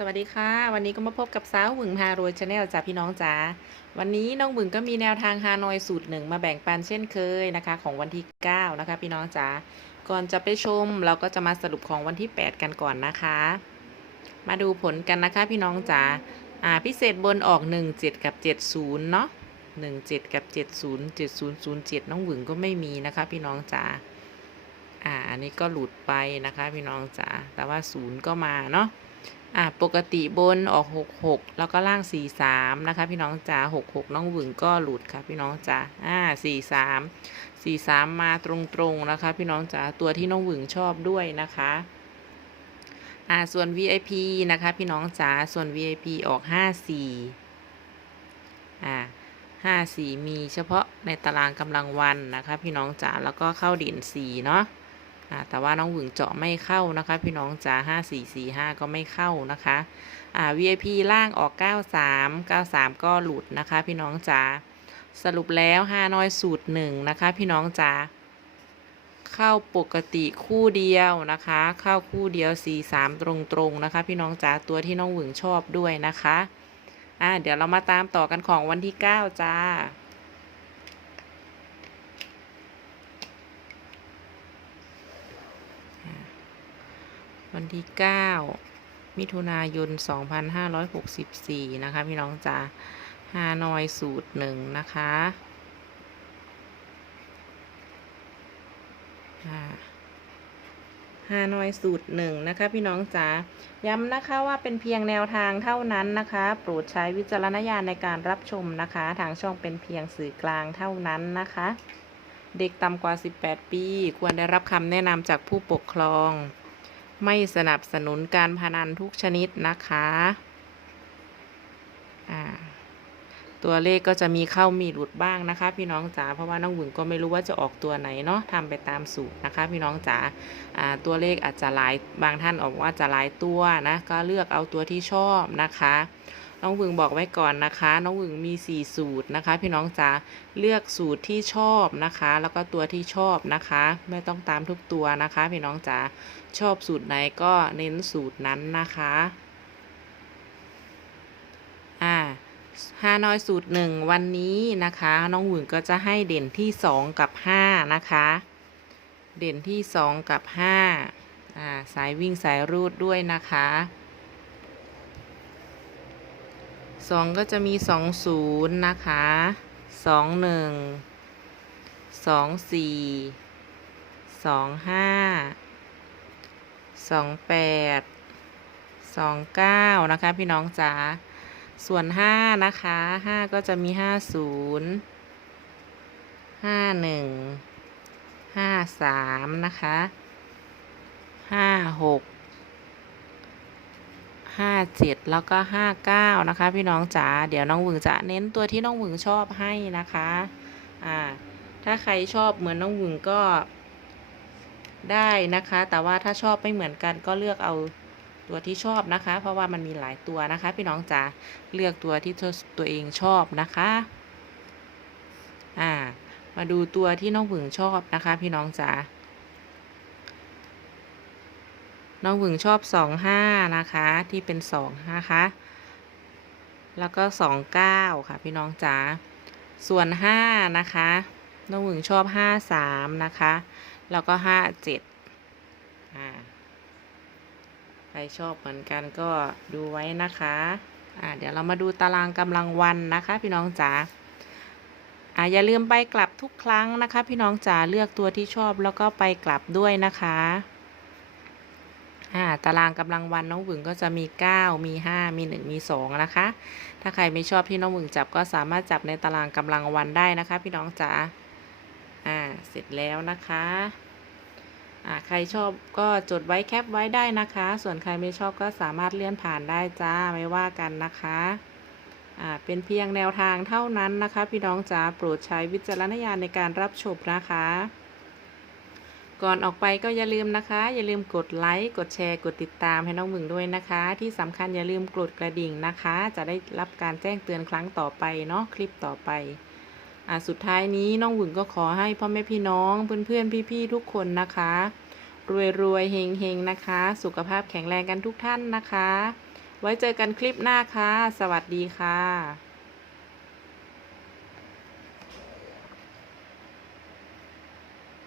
สวัสดีค่ะ วันนี้ก็มาพบกับสาวหวึงพารวยชาแนลจ้าพี่น้องจ๋าวันนี้น้องหวึงก็มีแนวทางฮานอยสูตรหนึ่งมาแบ่งปันเช่นเคยนะคะ ของวันที่ 9 นะคะ พี่น้องจ๋าก่อนจะไปชมเราก็จะมาสรุปของวันที่ 8 กันก่อนนะคะ มาดูผลกันนะคะ พี่น้องจ๋าอ่าพิเศษบนออก 17 กับ 70 เนาะ17 กับ 70 7007 น้องหวึงก็ไม่มีนะคะ พี่น้องจ๋า อ่าอันนี้ก็หลุดไปนะคะพี่น้องจ๋าแต่ว่า0ก็มาเนาะอะปกติบนออกหกหกแล้วก็ล่างสี่สามนะคะ พี่น้องจ๋าหกหกน้องหวึงก็หลุดค่ะพี่น้องจ๋าอ่าสี่สามสี่สามมาตรงๆนะคะ พี่น้องจ๋าตัวที่น้องหวึงชอบด้วยนะคะอ่าส่วน VIP นะคะ พี่น้องจ๋าส่วน VIP ออกห้าสี่อ่าห้าสี่มีเฉพาะในตารางกำลังวันนะคะ พี่น้องจ๋าแล้วก็เข้าเด่นสีเนาะ แต่ว่าน้องหวึงเจาะไม่เข้านะคะ พี่น้องจ๋าห้าสี่สี่ห้าก็ไม่เข้านะคะอ่า VIP ล่างออก 93 93 ก็หลุดนะคะ พี่น้องจ๋าสรุปแล้วห้าน้อยสูตรหนึ่งนะคะ พี่น้องจ๋าเข้าปกติคู่เดียวนะคะ เข้าคู่เดียว 43 ตรงๆนะคะ พี่น้องจ๋าตัวที่น้องหวึงชอบด้วยนะคะอ่าเดี๋ยวเรามาตามต่อกันของวันที่ 9 จ้า วันที่ 9 มิถุนายน 2564 นะคะ พี่น้องจ๋าฮานอยสูตรหนึ่งนะคะฮานอยสูตรหนึ่งนะคะ พี่น้องจ๋าย้ำนะคะว่าเป็นเพียงแนวทางเท่านั้นนะคะ โปรดใช้วิจารณญาณในการรับชมนะคะ ทางช่องเป็นเพียงสื่อกลางเท่านั้นนะคะ เด็กต่ำกว่า 18 ปี ควรได้รับคำแนะนำจากผู้ปกครอง ไม่สนับสนุนการพนันทุกชนิดนะคะตัวเลขก็จะมีเข้ามีหลุดบ้างนะคะ พี่น้องจ๋าเพราะว่าน้องหวุ่นก็ไม่รู้ว่าจะออกตัวไหนเนาะทำไปตามสูตรนะคะ พี่น้องจ๋าอ่าตัวเลขอาจจะหลายบางท่านออกว่าจะหลายตัวนะก็เลือกเอาตัวที่ชอบนะคะ น้องวึงบอกไว้ก่อนนะคะ น้องวึงมี 4 สูตรนะคะ พี่น้องจ๋าเลือกสูตรที่ชอบนะคะ แล้วก็ตัวที่ชอบนะคะ ไม่ต้องตามทุกตัวนะคะ พี่น้องจ๋าชอบสูตรไหนก็เน้นสูตรนั้นนะคะอ่าฮานอยสูตรหนึ่งวันนี้นะคะ น้องหวึงก็จะให้เด่นที่สองกับห้านะคะ เด่นที่สองกับห้าอ่าสายวิ่งสายรูดด้วยนะคะ สองก็จะมีสองศูนย์นะคะสองหนึ่งสองสี่สองห้าสองแปดสองเก้านะคะพี่น้องจ๋าส่วนห้านะคะห้าก็จะมีห้าศูนย์ห้าหนึ่งห้าสามนะคะห้าหก ห้าเจ็ดแล้วก็ห้าเก้านะคะ พี่น้องจ๋าเดี๋ยวน้องหวึงจะเน้นตัวที่น้องหวึงชอบให้นะคะอ่าถ้าใครชอบเหมือนน้องหวึงก็ได้นะคะ แต่ว่าถ้าชอบไม่เหมือนกันก็เลือกเอาตัวที่ชอบนะคะ เพราะว่ามันมีหลายตัวนะคะ พี่น้องจ๋าเลือกตัวที่ตัวตัวเองชอบนะคะอ่ามาดูตัวที่น้องหวึงชอบนะคะ พี่น้องจ๋า น้องหวึงชอบสองห้านะคะที่เป็นสองนะคะ แล้วก็สองเก้าค่ะพี่น้องจ๋าส่วนห้านะคะ น้องหวึงชอบห้าสามนะคะ แล้วก็ห้าเจ็ดอ่าใครชอบเหมือนกันก็ดูไว้นะคะอ่าเดี๋ยวเรามาดูตารางกำลังวันนะคะ พี่น้องจ๋าอ่าอย่าลืมไปกลับทุกครั้งนะคะ พี่น้องจ๋าเลือกตัวที่ชอบแล้วก็ไปกลับด้วยนะคะ อ่าตารางกำลังวันน้องหวึงก็จะมี 9 มี 5 มี 1 มี 2 นะคะ ถ้าใครไม่ชอบที่น้องหวึงจับก็สามารถจับในตารางกำลังวันได้นะคะ พี่น้องจ๋าอ่าเสร็จแล้วนะคะอ่าใครชอบก็จดไว้แคปไว้ได้นะคะ ส่วนใครไม่ชอบก็สามารถเลื่อนผ่านได้จ้าไม่ว่ากันนะคะอ่าเป็นเพียงแนวทางเท่านั้นนะคะ พี่น้องจ๋าโปรดใช้วิจารณญาณในการรับชมนะคะ ก่อนออกไปก็อย่าลืมนะคะ อย่าลืมกดไลค์กดแชร์กดติดตามให้น้องหมึงด้วยนะคะ ที่สำคัญอย่าลืมกดกระดิ่งนะคะ จะได้รับการแจ้งเตือนครั้งต่อไปเนาะคลิปต่อไปอ่าสุดท้ายนี้น้องหวึงก็ขอให้พ่อแม่พี่น้องเพื่อนๆพี่ๆทุกคนนะคะ รวยรวยเฮงเฮงนะคะ สุขภาพแข็งแรงกันทุกท่านนะคะ ไว้เจอกันคลิปหน้าค่ะ สวัสดีค่ะ